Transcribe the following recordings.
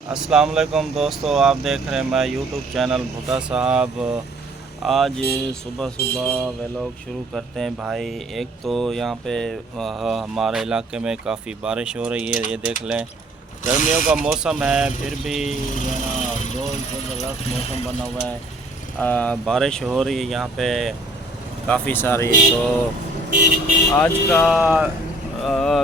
अस्सलाम वालेकुम दोस्तों, आप देख रहे हैं मैं यूट्यूब चैनल भुट्टा साहब। आज सुबह सुबह व्लॉग शुरू करते हैं भाई। एक तो यहाँ पे हमारे इलाके में काफ़ी बारिश हो रही है, ये देख लें। गर्मियों का मौसम है फिर भी जो है ना बहुत ज़बरदस्त मौसम बना हुआ है। बारिश हो रही है यहाँ पे काफ़ी सारी। तो आज का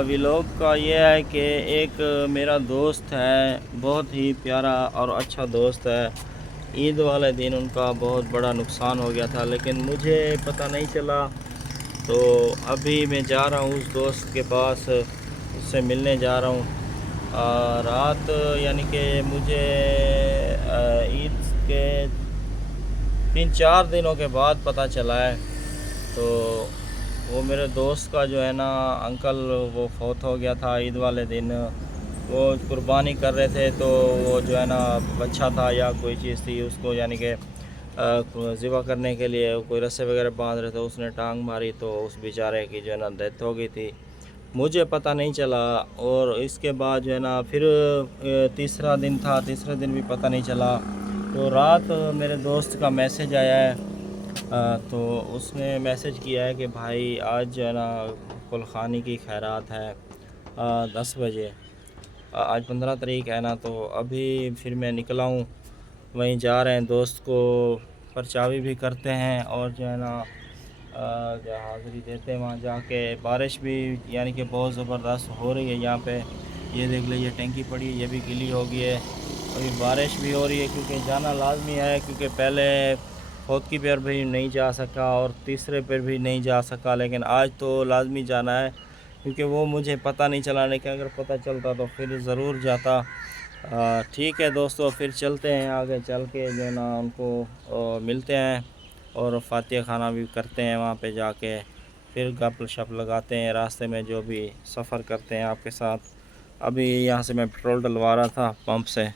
व्लॉग का ये है कि एक मेरा दोस्त है, बहुत ही प्यारा और अच्छा दोस्त है। ईद वाले दिन उनका बहुत बड़ा नुकसान हो गया था, लेकिन मुझे पता नहीं चला। तो अभी मैं जा रहा हूँ उस दोस्त के पास, उससे मिलने जा रहा हूँ। रात यानी कि मुझे ईद के 3-4 दिनों के बाद पता चला है। तो वो मेरे दोस्त का जो है ना अंकल, वो फौत हो गया था ईद वाले दिन। वो कुर्बानी कर रहे थे, तो वो जो है ना बच्चा था या कोई चीज़ थी उसको, यानी कि ज़िबा करने के लिए कोई रस्से वगैरह बांध रहे थे, उसने टांग मारी तो उस बेचारे की जो है ना डेथ हो गई थी। मुझे पता नहीं चला। और इसके बाद जो है ना फिर तीसरा दिन था, तीसरे दिन भी पता नहीं चला। तो रात मेरे दोस्त का मैसेज आया है। तो उसने मैसेज किया है कि भाई आज जो है ना कुलखानी की खैरात है 10 बजे। आज 15 तारीख है ना, तो अभी फिर मैं निकला हूँ, वहीं जा रहे हैं दोस्त को परचावी भी करते हैं और जो है ना जो हाज़िरी देते हैं वहाँ जाके। बारिश भी यानी कि बहुत ज़बरदस्त हो रही है यहाँ पे। ये देख लीजिए टंकी पड़ी है, ये भी गीली हो गई है। अभी बारिश भी हो रही है क्योंकि जाना लाजमी है, क्योंकि पहले चौथी पर भी नहीं जा सका और तीसरे पर भी नहीं जा सका, लेकिन आज तो लाजमी जाना है क्योंकि वो मुझे पता नहीं चला। लेकिन अगर पता चलता तो फिर ज़रूर जाता। ठीक है दोस्तों, फिर चलते हैं आगे, चल के जो है ना उनको मिलते हैं और फातिहा खाना भी करते हैं वहाँ पे जाके। फिर गप शप लगाते हैं रास्ते में, जो भी सफ़र करते हैं आपके साथ। अभी यहाँ से मैं पेट्रोल डलवा रहा था पंप से।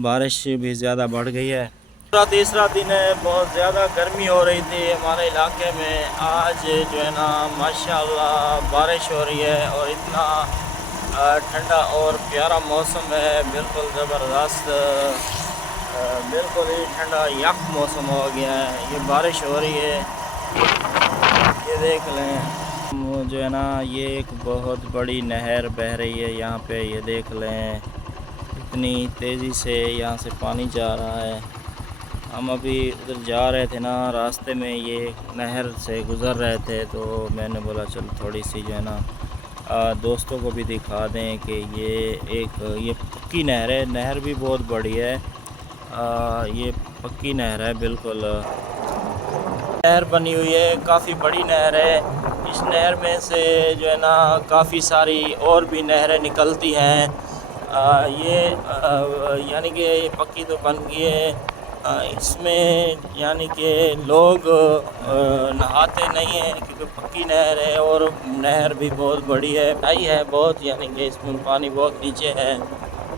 बारिश भी ज़्यादा बढ़ गई है। पूरा तीसरा दिन है, बहुत ज़्यादा गर्मी हो रही थी हमारे इलाके में। आज जो है ना माशाल्लाह बारिश हो रही है और इतना ठंडा और प्यारा मौसम है, बिल्कुल ज़बरदस्त। बिल्कुल ही ठंडा यक मौसम हो गया है। ये बारिश हो रही है, ये देख लें। जो है ना ये एक बहुत बड़ी नहर बह रही है यहाँ पे, ये देख लें इतनी तेज़ी से यहाँ से पानी जा रहा है। हम अभी उधर जा रहे थे ना, रास्ते में ये नहर से गुज़र रहे थे, तो मैंने बोला चलो थोड़ी सी जो है ना दोस्तों को भी दिखा दें कि ये पक्की नहर है। नहर भी बहुत बड़ी है। ये पक्की नहर है बिल्कुल। नहर बनी हुई है, काफ़ी बड़ी नहर है। इस नहर में से जो है ना काफ़ी सारी और भी नहरें निकलती हैं। ये यानी कि ये पक्की तो बन गई है। इसमें यानी कि लोग नहाते नहीं हैं क्योंकि पक्की नहर है और नहर भी बहुत बड़ी है, गहराई है बहुत, यानी कि इसमें पानी बहुत नीचे है।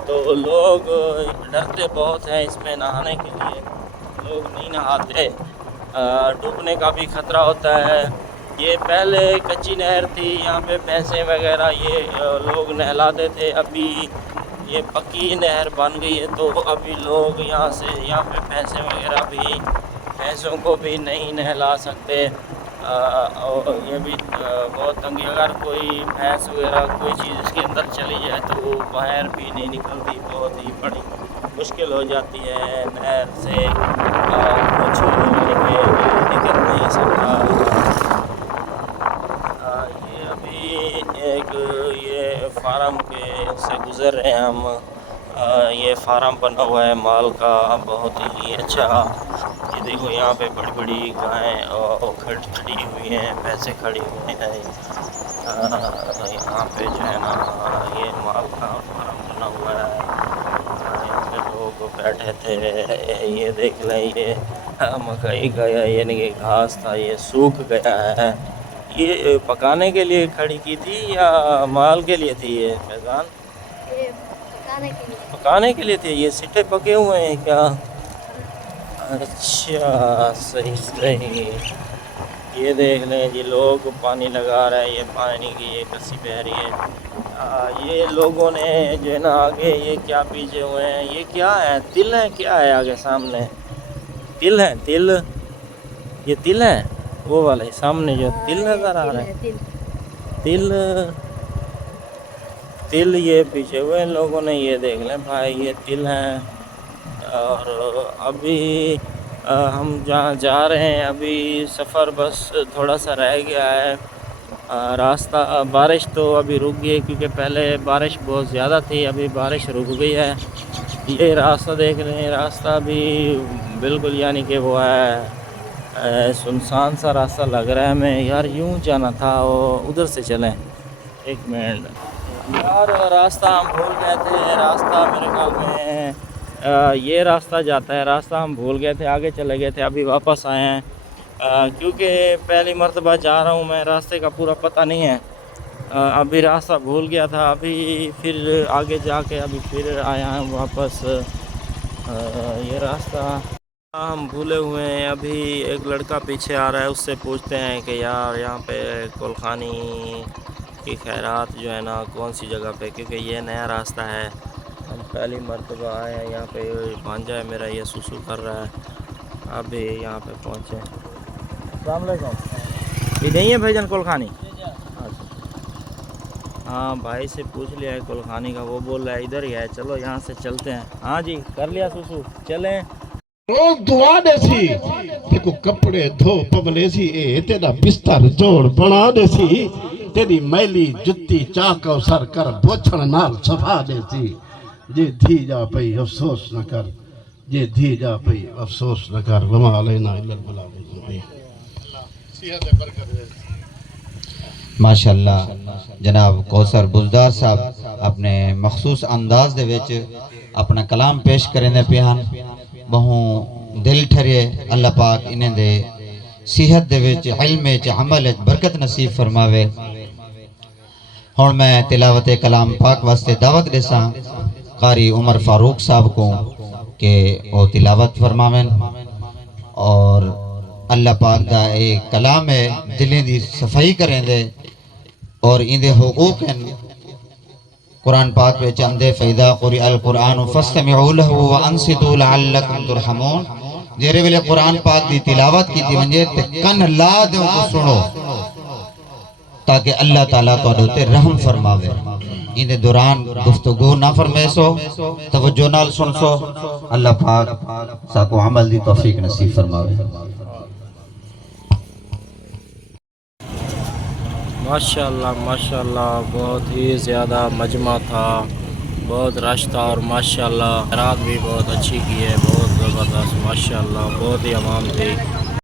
तो लोग डरते बहुत हैं इसमें नहाने के लिए, लोग नहीं नहाते। डूबने का भी ख़तरा होता है। ये पहले कच्ची नहर थी, यहाँ पे भैंसें वगैरह ये लोग नहलाते थे। अभी ये पक्की नहर बन गई है, तो अभी लोग यहाँ पे भैंसें वगैरह भी, भैंसों को भी नहीं नहला सकते। और ये भी बहुत तंगी, अगर कोई भैंस वगैरह कोई चीज़ इसके अंदर चली जाए तो वो बाहर भी नहीं निकलती, बहुत ही बड़ी मुश्किल हो जाती है। नहर से कुछ निकल नहीं सकता। ये अभी एक ये फार्म के से गुज़र रहे हैं हम। ये फार्म बना हुआ है माल का, बहुत ही अच्छा। ये देखो यहाँ पे बड़ी बड़ी गायें खड़ी हुई हैं, भैंसें खड़ी हुई हैं। यहाँ पे जो है ना ये माल का फार्म बना हुआ है। यहाँ पे लोग बैठे थे। ये देख लें, ये मकई का यानी कि घास था, ये सूख गया है। ये पकाने के लिए खड़ी की थी या माल के लिए थी ये मैदान? ये पकाने के लिए। पकाने के लिए थे। ये सिट्टे पके हुए हैं क्या? अच्छा, सही सही। ये देख लें जी, लोग पानी लगा रहे हैं, ये पानी की ये कस्सी बह रही है। ये लोगों ने जो है ना आगे ये क्या पीछे हुए हैं, ये क्या है, तिल है क्या है आगे सामने, तिल है तिल, ये तिल है वो वाले सामने जो तिल नज़र आ रहा है, तिल तिल तिल ये पीछे हुए लोगों ने, ये देख लें भाई ये तिल हैं। और अभी हम जहाँ जा रहे हैं अभी सफ़र बस थोड़ा सा रह गया है। रास्ता बारिश तो अभी रुक गई है क्योंकि पहले बारिश बहुत ज़्यादा थी, अभी बारिश रुक गई है। ये रास्ता देख रहे हैं, रास्ता भी बिल्कुल यानी कि वो है सुनसान सा रास्ता लग रहा है हमें। यार यूँ जाना था, वो उधर से चलें। एक मिनट यार, रास्ता हम भूल गए थे, रास्ता मेरे ख्याल में ये रास्ता जाता है, रास्ता हम भूल गए थे, आगे चले गए थे, अभी वापस आए हैं क्योंकि पहली मर्तबा जा रहा हूँ मैं, रास्ते का पूरा पता नहीं है। अभी रास्ता भूल गया था, अभी फिर आगे जाके अभी फिर आया हूँ वापस। ये रास्ता हम भूले हुए हैं। अभी एक लड़का पीछे आ रहा है, उससे पूछते हैं कि यार यहाँ पे कोलखानी की खैरात जो है ना कौन सी जगह पे, क्योंकि ये नया रास्ता है, हम पहली मर्तबा आए हैं यहाँ पे। भांजा है मेरा, ये सुसु कर रहा है, अभी यहाँ पे पहुँचे। अस्सलाम वालेकुम, ये नहीं है भाईजान कोलखानी? हाँ भाई से पूछ लिया है कोलखानी का, वो बोल रहा है इधर ही है, चलो यहाँ से चलते हैं। हाँ जी कर लिया सुसु, चलें। लोग दुआ देसी देखो कपड़े धो पवले सी ए तेरा बिस्तर जोड़ बना देसी तेरी मैली जुत्ती चाको सर कर बोछण नाल सफा देसी जे धी जा पई अफसोस न कर, जे धी जा पई अफसोस न कर। वमा अलैना इल्लल बलाग। माशाअल्लाह जनाब कौसर बुजदार साहब अपने मखसूस अंदाज दे विच अपना कलाम पेश करेंदे पे हन। बहु दिल ठरे अल्लाह पाक इन्हें दे सेहत दे विच इल्म विच अमल विच बरकत नसीब फरमावे। हुण मैं तिलावत कलाम पाक वास्ते दावत देसां कारी उमर फारूक साहब को के वो तिलावत फरमावें। और अल्लाह पाक दा एक कलाम है, दिलें दी सफाई करें दे और इंदे हुकूक हैं। कुरान पाक में चंदे फैदा कुरी अल कुरान फस्तमिउ लहु व अंसितु लअल्लकुम तुरहमून। जेरे वेले कुरान पाक दी तिलावत की वंजे ते कन ला दे तो सुनो ताकि अल्लाह ताला तुहाडे ते रहम फरमावे। इंदे दौरान गुफ्तगू ना फरमाइसो, तवज्जो नाल सुनसो। अल्लाह पाक साको अमल दी तौफीक नसीब फरमावे। माशाल्लाह माशाल्लाह, बहुत ही ज़्यादा मजमा था, बहुत रश था और माशाल्लाह रात भी बहुत अच्छी की है, बहुत ज़बरदस्त माशाल्लाह, बहुत ही आवाम थी।